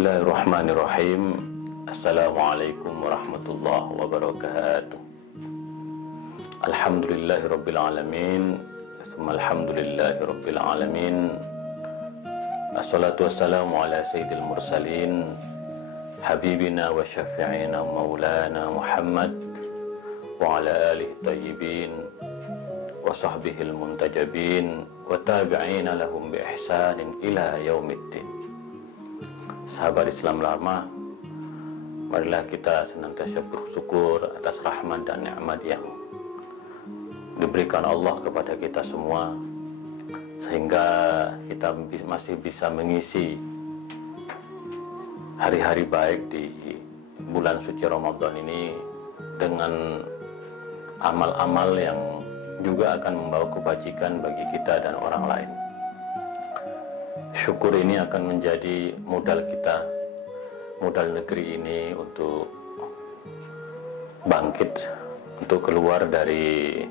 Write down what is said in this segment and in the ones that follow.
Bismillahirrahmanirrahim. Assalamualaikum warahmatullahi wabarakatuh. Alhamdulillahirabbil alamin. Alhamdulillahirabbil alamin. Assalatu wassalamu ala sayyidil mursalin habibina wa syafi'ina maulana Muhammad wa ala alihi tayyibin wa sahbihil muntajabin wa tabi'ina lahum bi ihsanin ila yaumiddin. Sahabat Islam lama, marilah kita senantiasa bersyukur atas rahmat dan nikmat yang diberikan Allah kepada kita semua, sehingga kita masih bisa mengisi hari-hari baik di bulan suci Ramadan ini dengan amal-amal yang juga akan membawa kebajikan bagi kita dan orang lain. Syukur ini akan menjadi modal kita, modal negeri ini untuk bangkit, untuk keluar dari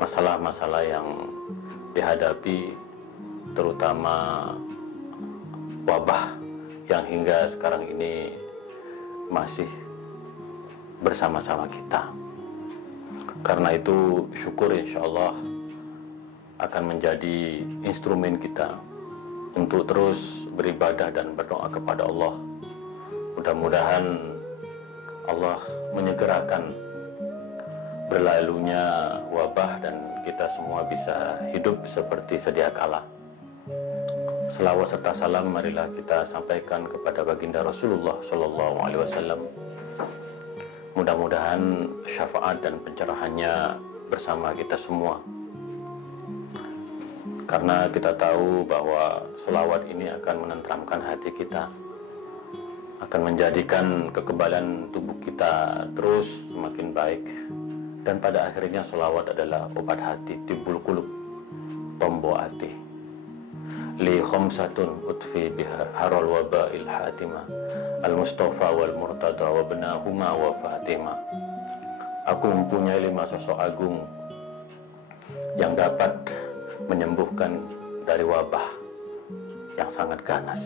masalah-masalah yang dihadapi, terutama wabah yang hingga sekarang ini masih bersama-sama kita. Karena itu syukur insya Allah akan menjadi instrumen kita untuk terus beribadah dan berdoa kepada Allah. Mudah-mudahan Allah menyegerakan berlalunya wabah dan kita semua bisa hidup seperti sedia kala. Selawat serta salam marilah kita sampaikan kepada baginda Rasulullah SAW. Mudah-mudahan syafaat dan pencerahannya bersama kita semua. Karena kita tahu bahwa selawat ini akan menenteramkan hati kita, akan menjadikan kekebalan tubuh kita terus semakin baik, dan pada akhirnya selawat adalah obat hati, timbul kulub, tombo hati. Li khamsatun utfi biha harul wabail hatimah, al-mustafa wal murtada wa benahuma wa fatimah. Aku mempunyai 5 sosok agung yang dapat menyembuhkan dari wabah yang sangat ganas,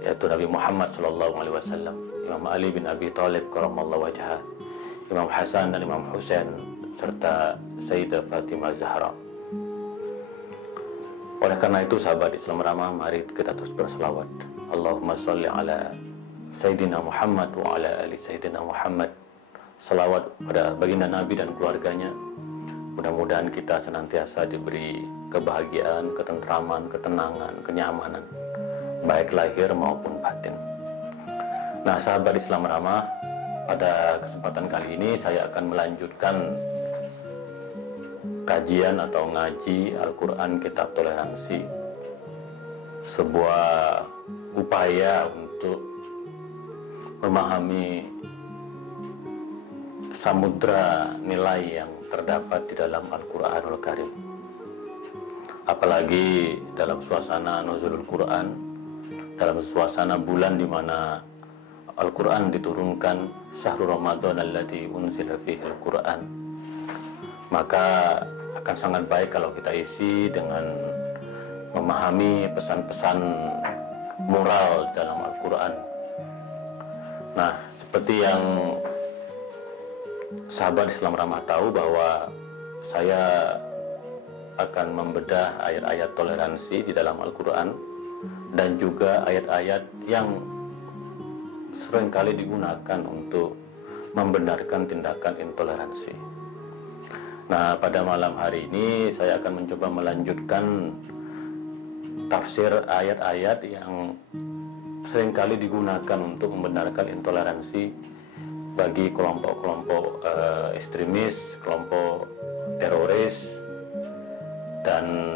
yaitu Nabi Muhammad SAW, Imam Ali bin Abi Thalib karamallahu wajhah, Imam Hasan dan Imam Husain, serta Sayyidah Fatimah Zahra. Oleh karena itu sahabat Islam ramah, mari kita terus berselawat. Allahumma sholli ala Sayyidina Muhammad wa ala ali Sayyidina Muhammad. Selawat pada baginda Nabi dan keluarganya. Mudah-mudahan kita senantiasa diberi kebahagiaan, ketentraman, ketenangan, kenyamanan, baik lahir maupun batin. Nah, sahabat Islam ramah, pada kesempatan kali ini saya akan melanjutkan kajian atau ngaji Al-Quran Kitab Toleransi, sebuah upaya untuk memahami samudra nilai yang terdapat di dalam Al-Quranul Karim. Apalagi dalam suasana nuzulul Quran, dalam suasana bulan di mana Al-Quran diturunkan, syahrul Ramadan alladzi unzila fihi Al-Quran, maka akan sangat baik kalau kita isi dengan memahami pesan-pesan moral dalam Al-Quran. Nah, seperti yang sahabat Islam ramah tahu bahwa saya akan membedah ayat-ayat toleransi di dalam Al-Quran dan juga ayat-ayat yang seringkali digunakan untuk membenarkan tindakan intoleransi. Nah, pada malam hari ini saya akan mencoba melanjutkan tafsir ayat-ayat yang seringkali digunakan untuk membenarkan intoleransi bagi kelompok-kelompok ekstremis, kelompok teroris, dan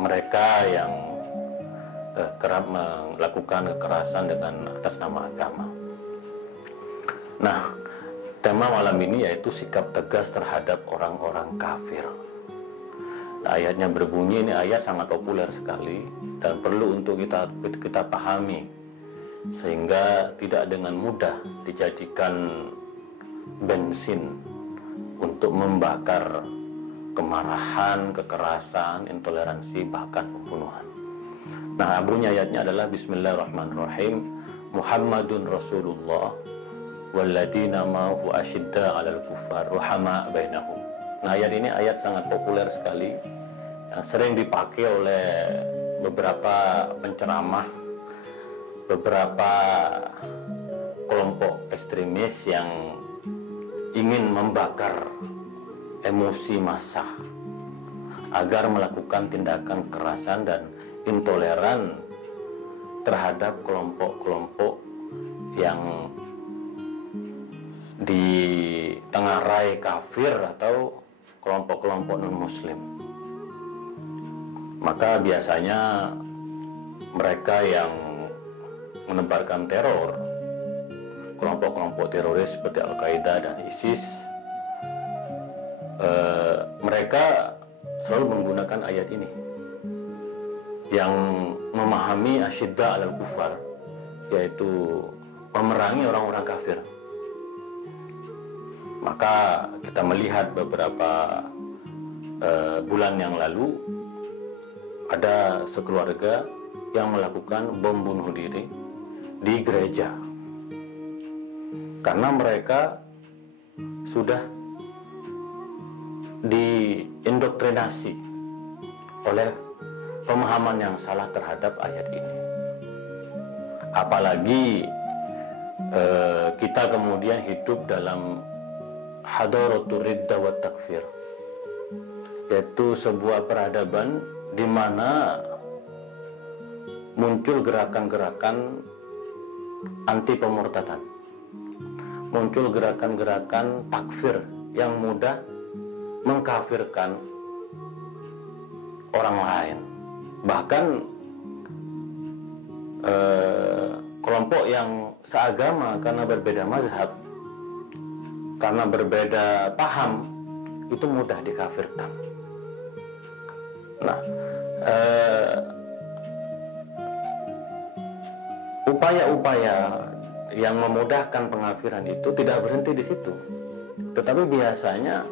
mereka yang kerap melakukan kekerasan dengan atas nama agama. Nah, tema malam ini yaitu sikap tegas terhadap orang-orang kafir. Nah, ayatnya berbunyi, ini ayat sangat populer sekali dan perlu untuk kita pahami, sehingga tidak dengan mudah dijadikan bensin untuk membakar kemarahan, kekerasan, intoleransi, bahkan pembunuhan. Nah, bunyi ayatnya adalah Bismillahirrahmanirrahim. Muhammadun Rasulullah walladzina ma'ahu asyidda 'alal kuffar ruhama bainahum. Nah, ayat ini ayat sangat populer sekali, yang sering dipakai oleh beberapa penceramah, beberapa kelompok ekstremis yang ingin membakar emosi massa agar melakukan tindakan kekerasan dan intoleran terhadap kelompok-kelompok yang ditengarai kafir atau kelompok-kelompok non-muslim. Maka biasanya mereka yang menebarkan teror, kelompok-kelompok teroris seperti Al-Qaeda dan ISIS, mereka selalu menggunakan ayat ini yang memahami asyidda 'alal kufar, yaitu memerangi orang-orang kafir. Maka kita melihat beberapa bulan yang lalu ada sekeluarga yang melakukan bom bunuh diri di gereja karena mereka sudah diindoktrinasi oleh pemahaman yang salah terhadap ayat ini. Apalagi kita kemudian hidup dalam hadaratul ridda wa takfir, yaitu sebuah peradaban di mana muncul gerakan-gerakan anti pemurtadan, muncul gerakan-gerakan takfir yang mudah mengkafirkan orang lain. Bahkan kelompok yang seagama karena berbeda mazhab, karena berbeda paham, itu mudah dikafirkan. Nah, upaya-upaya yang memudahkan pengafiran itu tidak berhenti di situ, tetapi biasanya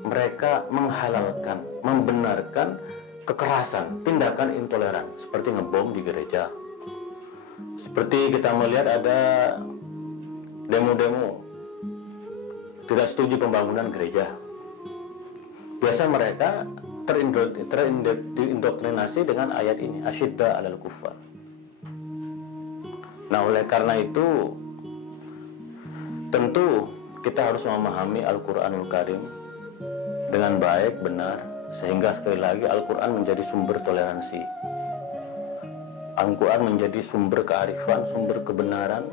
mereka menghalalkan, membenarkan kekerasan, tindakan intoleran seperti ngebom di gereja. Seperti kita melihat ada demo-demo tidak setuju pembangunan gereja. Biasa mereka terindoktrinasi dengan ayat ini, asyidda 'alal kufar. Nah, oleh karena itu tentu kita harus memahami Al-Quranul Karim dengan baik, benar, sehingga sekali lagi Al-Quran menjadi sumber toleransi. Al-Quran menjadi sumber kearifan, sumber kebenaran,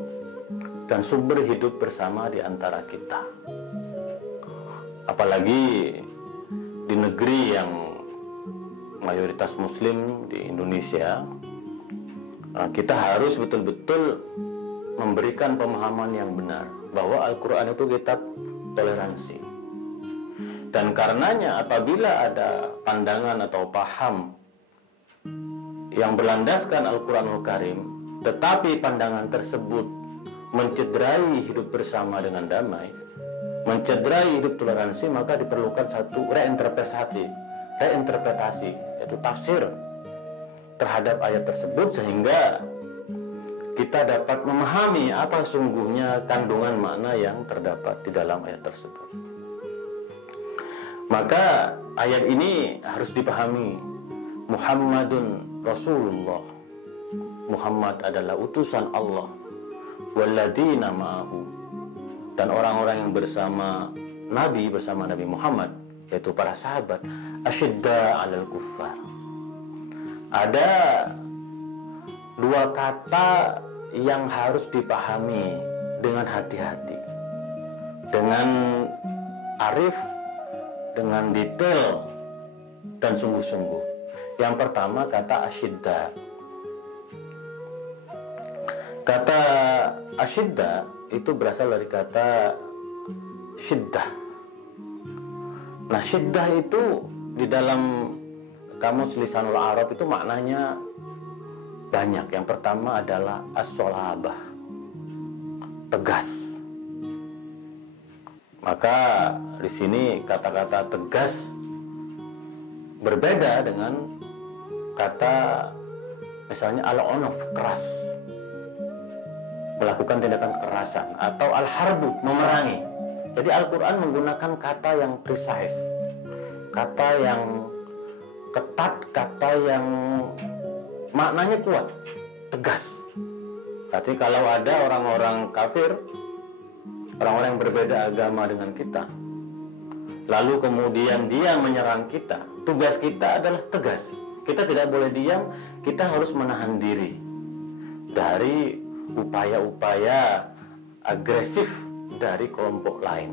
dan sumber hidup bersama di antara kita. Apalagi di negeri yang mayoritas muslim di Indonesia, kita harus betul-betul memberikan pemahaman yang benar bahwa Al-Quran itu kitab toleransi. Dan karenanya apabila ada pandangan atau paham yang berlandaskan Al-Quranul Karim, tetapi pandangan tersebut mencederai hidup bersama dengan damai, mencederai hidup toleransi, maka diperlukan satu reinterpretasi, yaitu tafsir terhadap ayat tersebut, sehingga kita dapat memahami apa sungguhnya kandungan makna yang terdapat di dalam ayat tersebut. Maka ayat ini harus dipahami, Muhammadun Rasulullah, Muhammad adalah utusan Allah, walladzina ma'ahu, dan orang-orang yang bersama Nabi Muhammad, yaitu para sahabat, asyidda 'alal kuffar. Ada dua kata yang harus dipahami dengan hati-hati, dengan arif, dengan detail dan sungguh-sungguh. Yang pertama kata asyidda. Kata asyidda itu berasal dari kata syiddah. Nah, syiddah itu di dalam kamus Lisanul Arab itu maknanya banyak. Yang pertama adalah as-solabah, tegas. Maka di sini kata-kata tegas berbeda dengan kata misalnya al-unuf, keras, melakukan tindakan kekerasan, atau al-harbu, memerangi. Jadi Al-Quran menggunakan kata yang precise, kata yang ketat, kata yang maknanya kuat, tegas. Berarti kalau ada orang-orang kafir, orang-orang yang berbeda agama dengan kita, lalu kemudian dia menyerang kita, tugas kita adalah tegas. Kita tidak boleh diam, kita harus menahan diri dari upaya-upaya agresif dari kelompok lain.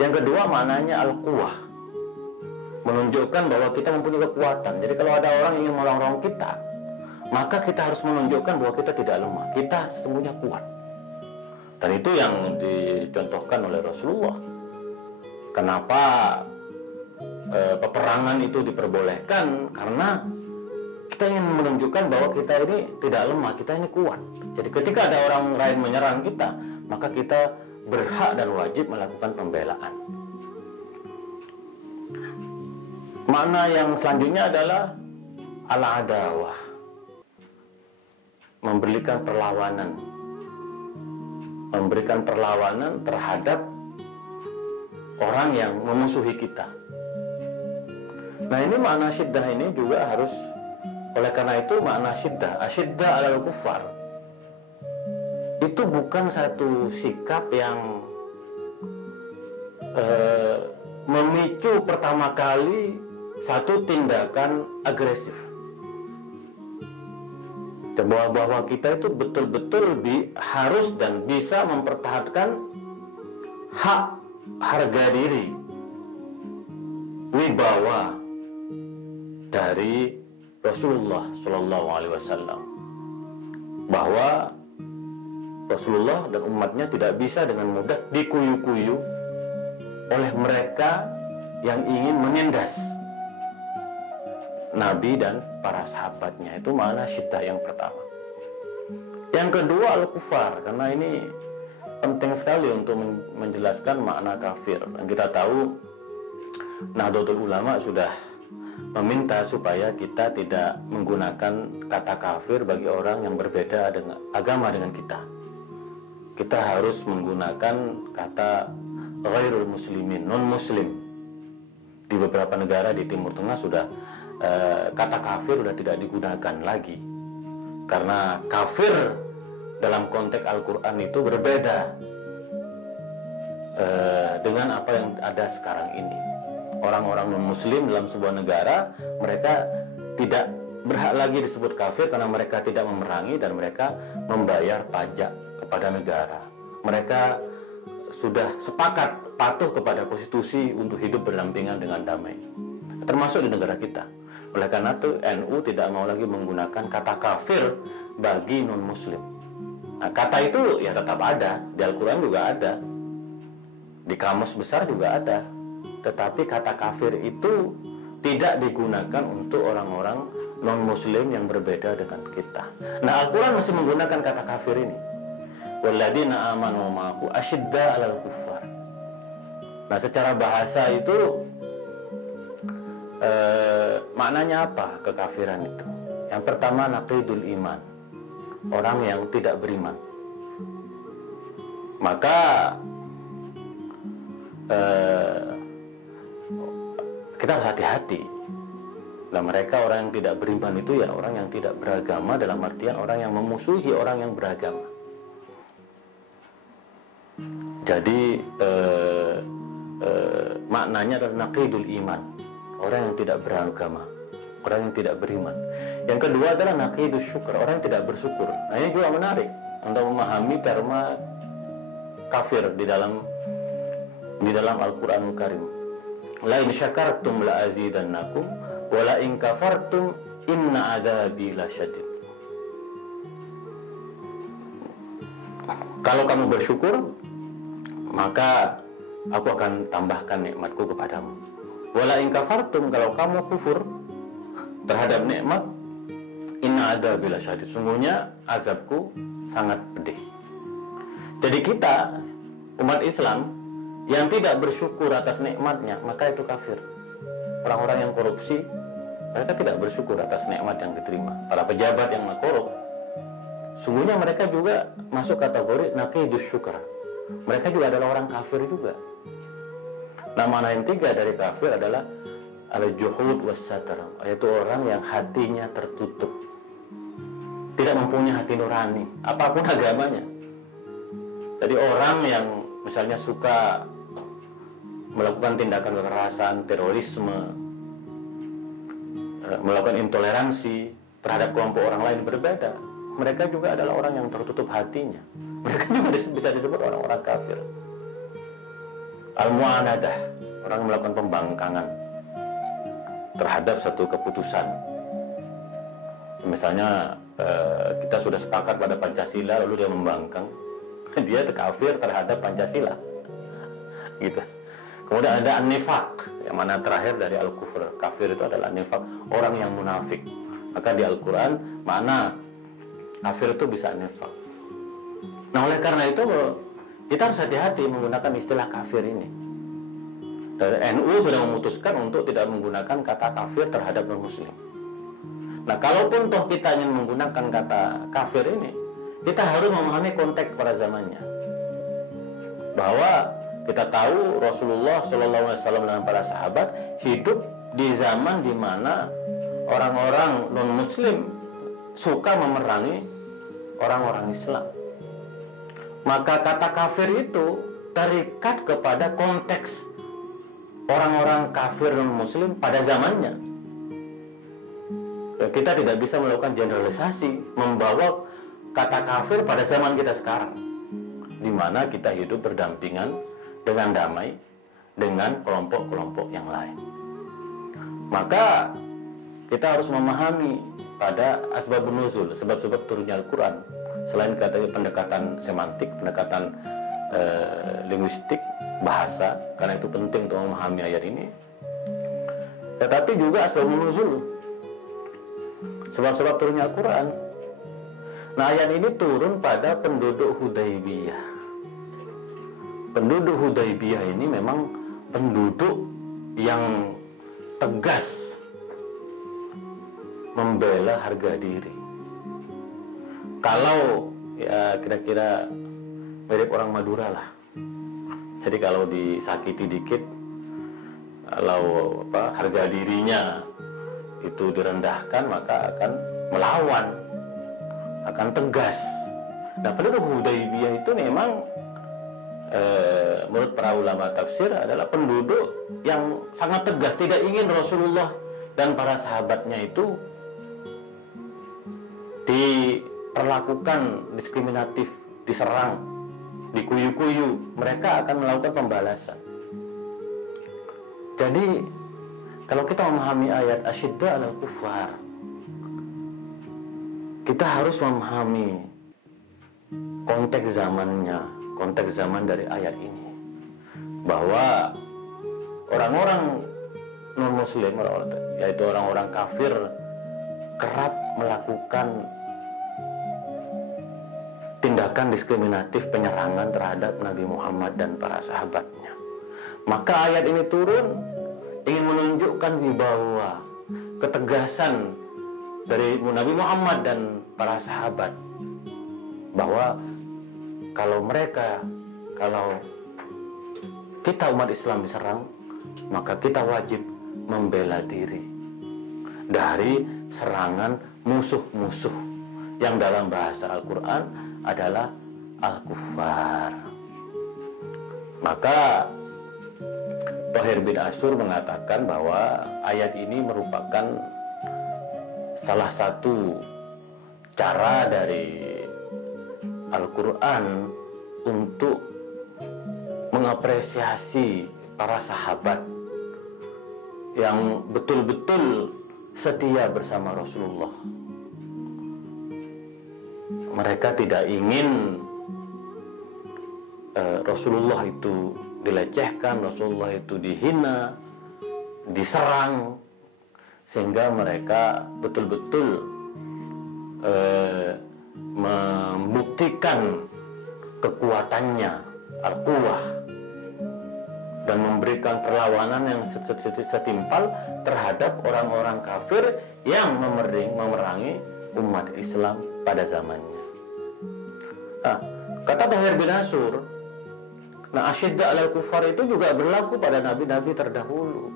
Yang kedua maknanya al-quwah, menunjukkan bahwa kita mempunyai kekuatan. Jadi kalau ada orang ingin menolong kita, maka kita harus menunjukkan bahwa kita tidak lemah, kita sesungguhnya kuat. Dan itu yang dicontohkan oleh Rasulullah. Kenapa peperangan itu diperbolehkan? Karena kita ingin menunjukkan bahwa kita ini tidak lemah, kita ini kuat. Jadi ketika ada orang lain menyerang kita, maka kita berhak dan wajib melakukan pembelaan. Makna yang selanjutnya adalah al-adawah, memberikan perlawanan terhadap orang yang memusuhi kita. Nah, ini makna syiddah ini juga harus, oleh karena itu makna syiddah, asyiddah alal kufar, itu bukan satu sikap yang memicu pertama kali satu tindakan agresif. Bahwa kita itu betul-betul harus dan bisa mempertahankan hak harga diri, wibawa dari Rasulullah Shallallahu Alaihi Wasallam, bahwa Rasulullah dan umatnya tidak bisa dengan mudah dikuyu-kuyu oleh mereka yang ingin menindas Nabi dan para sahabatnya. Itu makna syiddah yang pertama. Yang kedua al-kufar, karena ini penting sekali untuk menjelaskan makna kafir. Dan kita tahu Nahdlatul Ulama sudah meminta supaya kita tidak menggunakan kata kafir bagi orang yang berbeda dengan agama dengan kita. Kita harus menggunakan kata ghairul muslimin, non muslim. Di beberapa negara di Timur Tengah sudah kata kafir sudah tidak digunakan lagi, karena kafir dalam konteks Al-Quran itu berbeda dengan apa yang ada sekarang ini. Orang-orang non-muslim dalam sebuah negara, mereka tidak berhak lagi disebut kafir karena mereka tidak memerangi dan mereka membayar pajak kepada negara. Mereka sudah sepakat patuh kepada konstitusi untuk hidup berdampingan dengan damai, termasuk di negara kita. Oleh karena itu NU tidak mau lagi menggunakan kata kafir bagi non-muslim. Nah, kata itu ya tetap ada, di Al-Quran juga ada, di kamus besar juga ada, tetapi kata kafir itu tidak digunakan untuk orang-orang non-muslim yang berbeda dengan kita. Nah, Al-Quran masih menggunakan kata kafir ini. Walladzina amanu ma'ahu asyidda 'alal kuffar. Nah, secara bahasa itu maknanya apa kekafiran itu? Yang pertama naqidul iman, orang yang tidak beriman. Maka kita harus hati-hati. Nah, mereka orang yang tidak beriman itu ya orang yang tidak beragama, dalam artian orang yang memusuhi orang yang beragama. Jadi maknanya adalah naqidul iman, orang yang tidak beragama, orang yang tidak beriman. Yang kedua adalah naqidus syukur, orang yang tidak bersyukur. Nah, ini juga menarik untuk memahami terma kafir di dalam Al-Qur'anul Karim. La in syakartum la azidannakum wa la in kafartum inna adzabi lasyadid. Kalau kamu bersyukur, maka aku akan tambahkan nikmatku kepadamu. Wala in kafartum, kalau kamu kufur terhadap nikmat, inna adzabi lasyadid, sungguhnya azabku sangat pedih. Jadi kita umat Islam yang tidak bersyukur atas nikmatnya, maka itu kafir. Orang-orang yang korupsi, Mereka tidak bersyukur atas nikmat yang diterima. Para pejabat yang korup, sungguhnya mereka juga masuk kategori naqidus syukur. Mereka juga adalah orang kafir juga. Nah, makna yang tiga dari kafir adalah al-juhud was-satr, yaitu orang yang hatinya tertutup, tidak mempunyai hati nurani, apapun agamanya. Jadi orang yang misalnya suka melakukan tindakan kekerasan, terorisme, melakukan intoleransi terhadap kelompok orang lain berbeda, mereka juga adalah orang yang tertutup hatinya. Mereka juga bisa disebut orang-orang kafir. Al-mu'anadah, orang yang melakukan pembangkangan terhadap satu keputusan. Misalnya kita sudah sepakat pada Pancasila, lalu dia membangkang, dia kafir terhadap Pancasila, gitu. Kemudian ada an-nifaq, yang mana terakhir dari al-kufur. Kafir itu adalah nifaq, orang yang munafik. Maka di Al-Quran mana kafir itu bisa nifaq. Nah, oleh karena itu kita harus hati-hati menggunakan istilah kafir ini. Dari NU sudah memutuskan untuk tidak menggunakan kata kafir terhadap non-muslim. Nah, kalaupun toh kita ingin menggunakan kata kafir ini, kita harus memahami konteks pada zamannya. Bahwa kita tahu Rasulullah SAW dan para sahabat hidup di zaman di mana orang-orang non-muslim suka memerangi orang-orang Islam. Maka kata kafir itu terikat kepada konteks orang-orang kafir non-muslim pada zamannya. Kita tidak bisa melakukan generalisasi, membawa kata kafir pada zaman kita sekarang, di mana kita hidup berdampingan dengan damai dengan kelompok-kelompok yang lain. Maka kita harus memahami pada asbabun nuzul, sebab-sebab turunnya Al-Quran. Selain katanya pendekatan semantik, pendekatan linguistik, bahasa, karena itu penting untuk memahami ayat ini. Tetapi juga asbabun nuzul, sebab-sebab turunnya Al-Quran. Nah, ayat ini turun pada penduduk Hudaybiyah. Penduduk Hudaybiyah ini memang penduduk yang tegas membela harga diri. Kalau ya kira-kira mirip orang Madura lah. Jadi kalau disakiti dikit, kalau harga dirinya itu direndahkan, maka akan melawan, akan tegas. Nah, penduduk Hudaybiyah itu memang menurut para ulama tafsir adalah penduduk yang sangat tegas, tidak ingin Rasulullah dan para sahabatnya itu diperlakukan diskriminatif, diserang, dikuyu-kuyu. Mereka akan melakukan pembalasan. Jadi kalau kita memahami ayat asyidda 'alal kuffar, kita harus memahami konteks zamannya, konteks zaman dari ayat ini, bahwa orang-orang non-muslim, yaitu orang-orang kafir, kerap melakukan tindakan diskriminatif, penyerangan terhadap Nabi Muhammad dan para sahabatnya. Maka ayat ini turun ingin menunjukkan wibawa, ketegasan dari Nabi Muhammad dan para sahabat, bahwa kalau kita umat Islam diserang, maka kita wajib membela diri dari serangan musuh-musuh yang dalam bahasa Al-Quran adalah al-kuffar. Maka Thohir bin Ashur mengatakan bahwa ayat ini merupakan salah satu cara dari Al-Quran untuk mengapresiasi para sahabat yang betul-betul setia bersama Rasulullah. Mereka tidak ingin Rasulullah itu dilecehkan, Rasulullah itu dihina, diserang, sehingga mereka betul-betul membuktikan kekuatannya, al-quwah, dan memberikan perlawanan yang setimpal terhadap orang-orang kafir yang memerangi umat Islam pada zamannya. Nah, kata Tahir bin Ashur, nah asyidda alal kufar itu juga berlaku pada nabi-nabi terdahulu.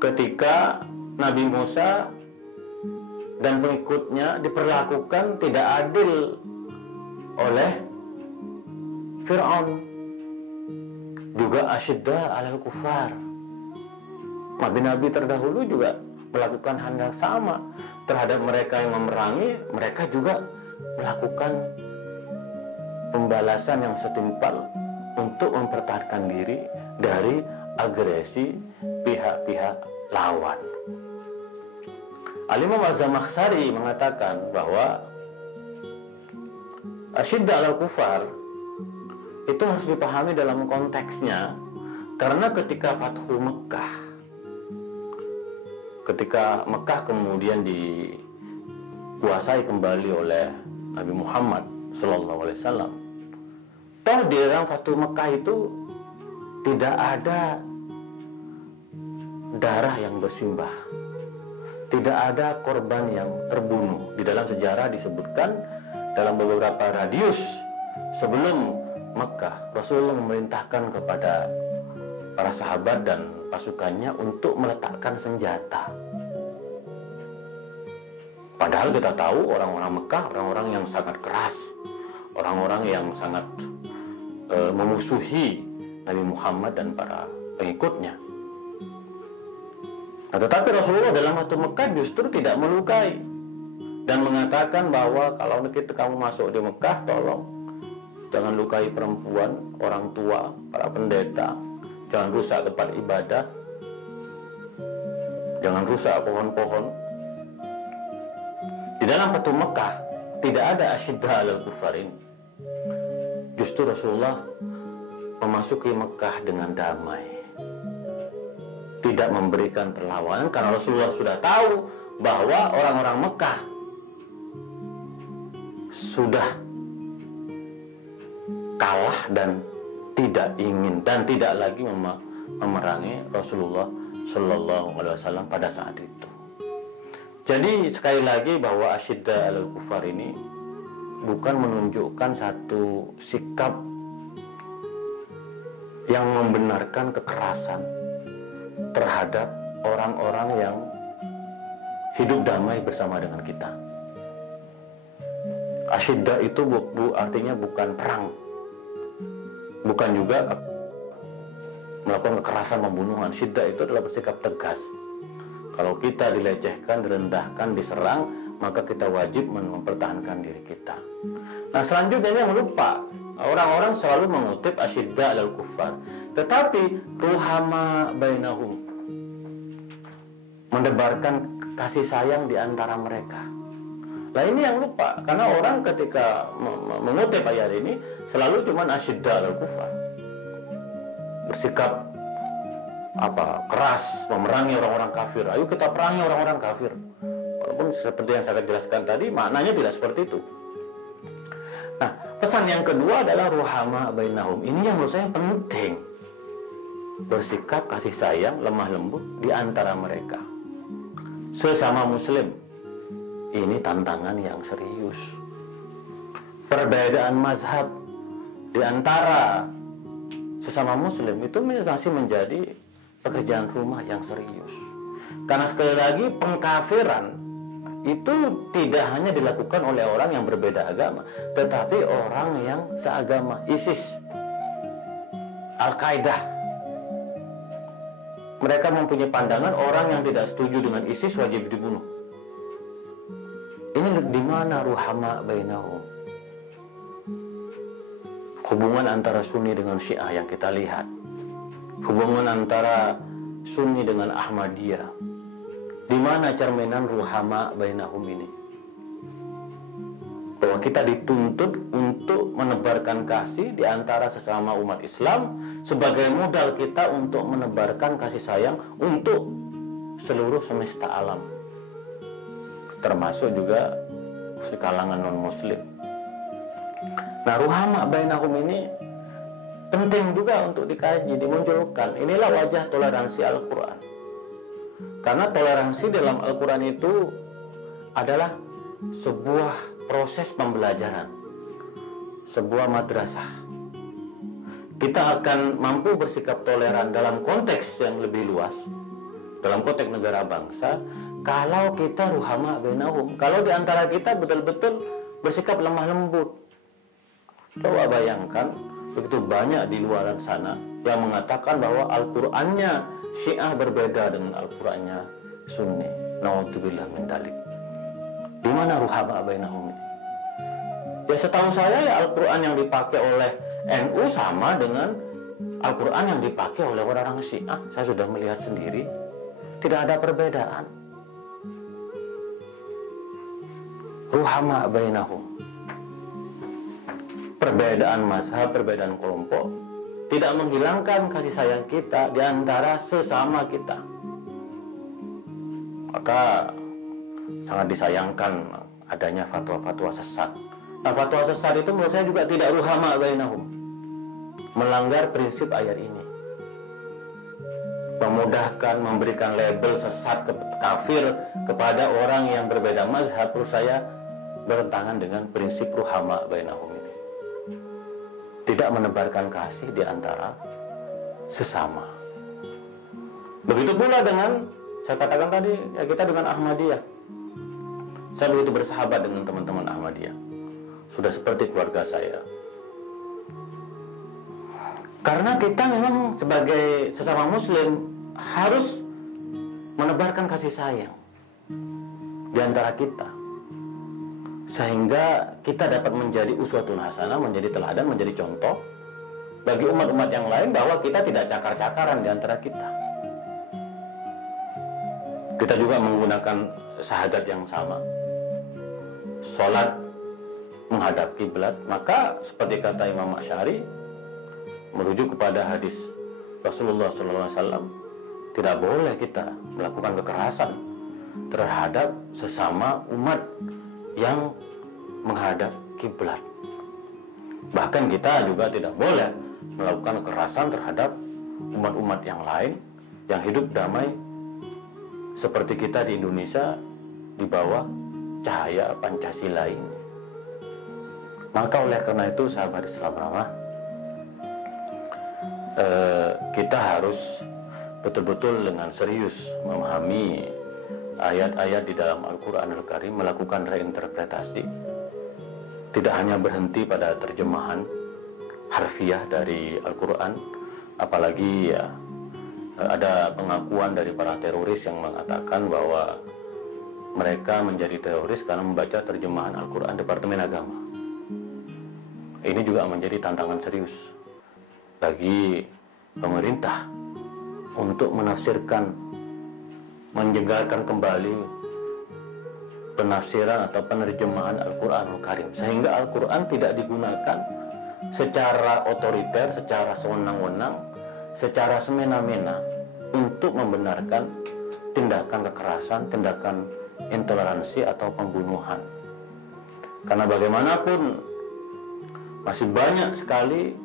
Ketika Nabi Musa dan pengikutnya diperlakukan tidak adil oleh Fir'aun, juga asyidda alal kufar. Nabi-nabi terdahulu juga melakukan hal yang sama terhadap mereka yang memerangi. Mereka juga melakukan pembalasan yang setimpal untuk mempertahankan diri dari agresi pihak-pihak lawan. Al-Imam Az-Zamakhsyari mengatakan bahwa asyidda alal kufar itu harus dipahami dalam konteksnya, karena ketika Fathu Mekah, ketika Mekah kemudian dikuasai kembali oleh Nabi Muhammad SAW, toh di dalam Fathu Mekah itu tidak ada darah yang bersimbah, tidak ada korban yang terbunuh. Di dalam sejarah disebutkan dalam beberapa radius sebelum Mekah, Rasulullah memerintahkan kepada para sahabat dan pasukannya untuk meletakkan senjata. Padahal kita tahu orang-orang Mekah, orang-orang yang sangat keras, orang-orang yang sangat memusuhi Nabi Muhammad dan para pengikutnya. Nah, tetapi Rasulullah dalam waktu Mekah justru tidak melukai dan mengatakan bahwa kalau kamu masuk di Mekah, tolong jangan lukai perempuan, orang tua, para pendeta, jangan rusak tempat ibadah, jangan rusak pohon-pohon. Di dalam Fathu Mekah tidak ada asyidda alal kufar ini. Justru Rasulullah memasuki Mekah dengan damai, tidak memberikan perlawanan, karena Rasulullah sudah tahu bahwa orang-orang Mekah sudah kalah dan tidak ingin dan tidak lagi memerangi Rasulullah Shallallahu Alaihi Wasallam pada saat itu. Jadi sekali lagi bahwa asyidda alal kufar ini bukan menunjukkan satu sikap yang membenarkan kekerasan terhadap orang-orang yang hidup damai bersama dengan kita. Asyidda itu artinya bukan perang, bukan juga melakukan kekerasan, pembunuhan. Syiddah itu adalah bersikap tegas. Kalau kita dilecehkan, direndahkan, diserang, maka kita wajib mempertahankan diri kita. Nah, selanjutnya yang lupa, orang-orang selalu mengutip asyidda alal kufar, tetapi ruhama bainahum, mendebarkan kasih sayang di antara mereka. Nah, ini yang lupa, karena orang ketika mengutip ayat ini selalu cuman asyidda alal kufar, bersikap keras, memerangi orang-orang kafir. Ayo kita perangi orang-orang kafir. Walaupun seperti yang saya jelaskan tadi, maknanya tidak seperti itu. Nah, pesan yang kedua adalah ruhama bainahum. Ini yang menurut saya penting. Bersikap kasih sayang, lemah lembut di antara mereka, sesama muslim. Ini tantangan yang serius. Perbedaan mazhab di antara sesama muslim itu masih menjadi pekerjaan rumah yang serius. Karena sekali lagi pengkafiran itu tidak hanya dilakukan oleh orang yang berbeda agama, tetapi orang yang seagama. ISIS, Al-Qaeda, mereka mempunyai pandangan orang yang tidak setuju dengan ISIS wajib dibunuh. Ini di mana ruhama bainahum? Hubungan antara Sunni dengan Syiah yang kita lihat, hubungan antara Sunni dengan Ahmadiyah, di mana cerminan ruhama bainahum ini? Bahwa kita dituntut untuk menebarkan kasih di antara sesama umat Islam sebagai modal kita untuk menebarkan kasih sayang untuk seluruh semesta alam, termasuk juga kalangan non-muslim. Nah, ruhama bainahum ini penting juga untuk dikaji, dimunculkan. Inilah wajah toleransi Al-Quran. Karena toleransi dalam Al-Quran itu adalah sebuah proses pembelajaran, sebuah madrasah. Kita akan mampu bersikap toleran dalam konteks yang lebih luas, dalam konteks negara bangsa, kalau kita ruhama bainahum, kalau diantara kita betul-betul bersikap lemah lembut. Coba bayangkan, begitu banyak di luar sana yang mengatakan bahwa Al-Qur'annya Syiah berbeda dengan Al-Qur'annya Sunni. Naudzubillah min dzalik. Di mana ruhama bainahum ini? Ya setahu saya ya Al-Qur'an yang dipakai oleh NU sama dengan Al-Qur'an yang dipakai oleh orang-orang Syiah. Saya sudah melihat sendiri, tidak ada perbedaan. Ruhama bainahum. Perbedaan mazhab, perbedaan kelompok tidak menghilangkan kasih sayang kita di antara sesama kita. Maka sangat disayangkan adanya fatwa-fatwa sesat. Nah, fatwa sesat itu menurut saya juga tidak ruhama bainahum, melanggar prinsip ayat ini, memudahkan, memberikan label sesat kafir kepada orang yang berbeda mazhab. Menurut saya bertentangan dengan prinsip ruhama bainahum ini. Tidak menebarkan kasih di antara sesama. Begitu pula dengan, saya katakan tadi, ya kita dengan Ahmadiyah. Saya begitu bersahabat dengan teman-teman Ahmadiyah. Sudah seperti keluarga saya. Karena kita memang sebagai sesama muslim harus menebarkan kasih sayang di antara kita, sehingga kita dapat menjadi uswatun hasanah, menjadi teladan, menjadi contoh bagi umat-umat yang lain bahwa kita tidak cakar-cakaran di antara kita. Kita juga menggunakan syahadat yang sama, sholat menghadap kiblat. Maka seperti kata Imam Asy'ari, merujuk kepada hadis Rasulullah SAW, tidak boleh kita melakukan kekerasan terhadap sesama umat yang menghadap kiblat. Bahkan kita juga tidak boleh melakukan kekerasan terhadap umat-umat yang lain yang hidup damai seperti kita di Indonesia di bawah cahaya Pancasila ini. Maka oleh karena itu, sahabat Islam ramah, kita harus betul-betul dengan serius memahami ayat-ayat di dalam Al-Quran Al-Karim, melakukan reinterpretasi. Tidak hanya berhenti pada terjemahan harfiah dari Al-Quran, apalagi ya ada pengakuan dari para teroris yang mengatakan bahwa mereka menjadi teroris karena membaca terjemahan Al-Quran Departemen Agama. Ini juga menjadi tantangan serius bagi pemerintah untuk menafsirkan, menjegarkan kembali penafsiran atau penerjemahan Al-Quranul Karim, sehingga Al-Quran tidak digunakan secara otoriter, secara sewenang-wenang, secara semena-mena untuk membenarkan tindakan kekerasan, tindakan intoleransi atau pembunuhan. Karena bagaimanapun masih banyak sekali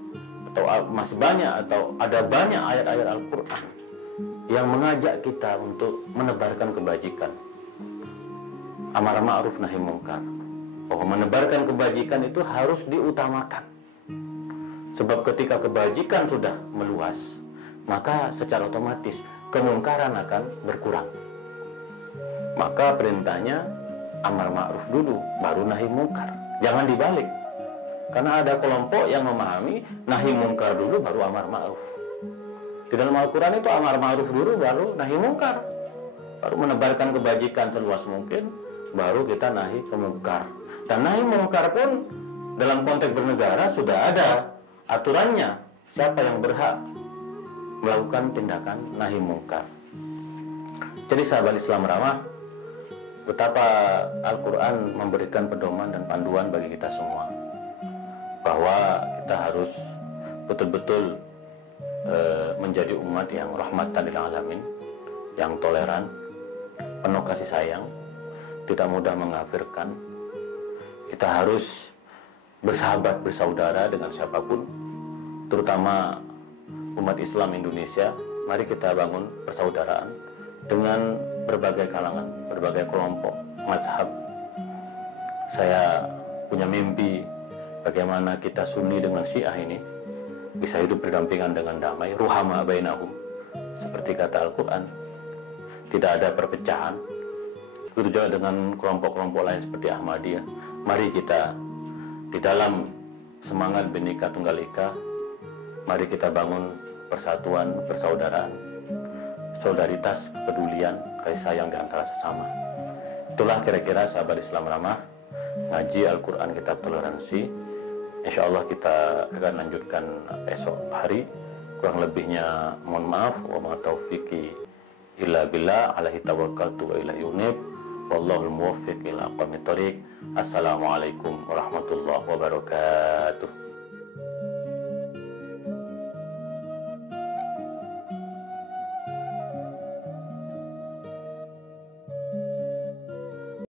atau ada banyak ayat-ayat Al-Quran yang mengajak kita untuk menebarkan kebajikan, amar ma'ruf nahi mungkar. Bahwa menebarkan kebajikan itu harus diutamakan. Sebab ketika kebajikan sudah meluas, maka secara otomatis kemungkaran akan berkurang. Maka perintahnya amar ma'ruf dulu, baru nahi mungkar. Jangan dibalik. Karena ada kelompok yang memahami nahi mungkar dulu baru amar ma'ruf. Di dalam Al-Quran itu amar ma'ruf dulu baru nahi mungkar. Baru menebarkan kebajikan seluas mungkin, baru kita nahi kemungkar. Dan nahi mungkar pun dalam konteks bernegara sudah ada aturannya. Siapa yang berhak melakukan tindakan nahi mungkar. Jadi sahabat Islam ramah, betapa Al-Quran memberikan pedoman dan panduan bagi kita semua, bahwa kita harus betul-betul menjadi umat yang rahmatan lil alamin, yang toleran, penuh kasih sayang, tidak mudah mengkafirkan. Kita harus bersahabat, bersaudara dengan siapapun, terutama umat Islam Indonesia, mari kita bangun persaudaraan dengan berbagai kalangan, berbagai kelompok, mazhab. Saya punya mimpi bagaimana kita Sunni dengan Syiah ini bisa hidup berdampingan dengan damai, ruhama bainahum, seperti kata Al-Quran. Tidak ada perpecahan. Begitu juga dengan kelompok-kelompok lain seperti Ahmadiyah. Mari kita di dalam semangat Bhinneka Tunggal Ika, mari kita bangun persatuan, persaudaraan, solidaritas, kepedulian, kasih sayang di antara sesama. Itulah kira-kira sahabat Islam Ramah, ngaji Al-Quran Kitab Toleransi. Insya Allah kita akan lanjutkan esok hari. Kurang lebihnya mohon maaf. Wa ma taufiqi illa billah, alaihi tawakkaltu wa ilaihi unib. Wallahul muwaffiq ila aqwamit thoriq. Assalamualaikum warahmatullahi wabarakatuh.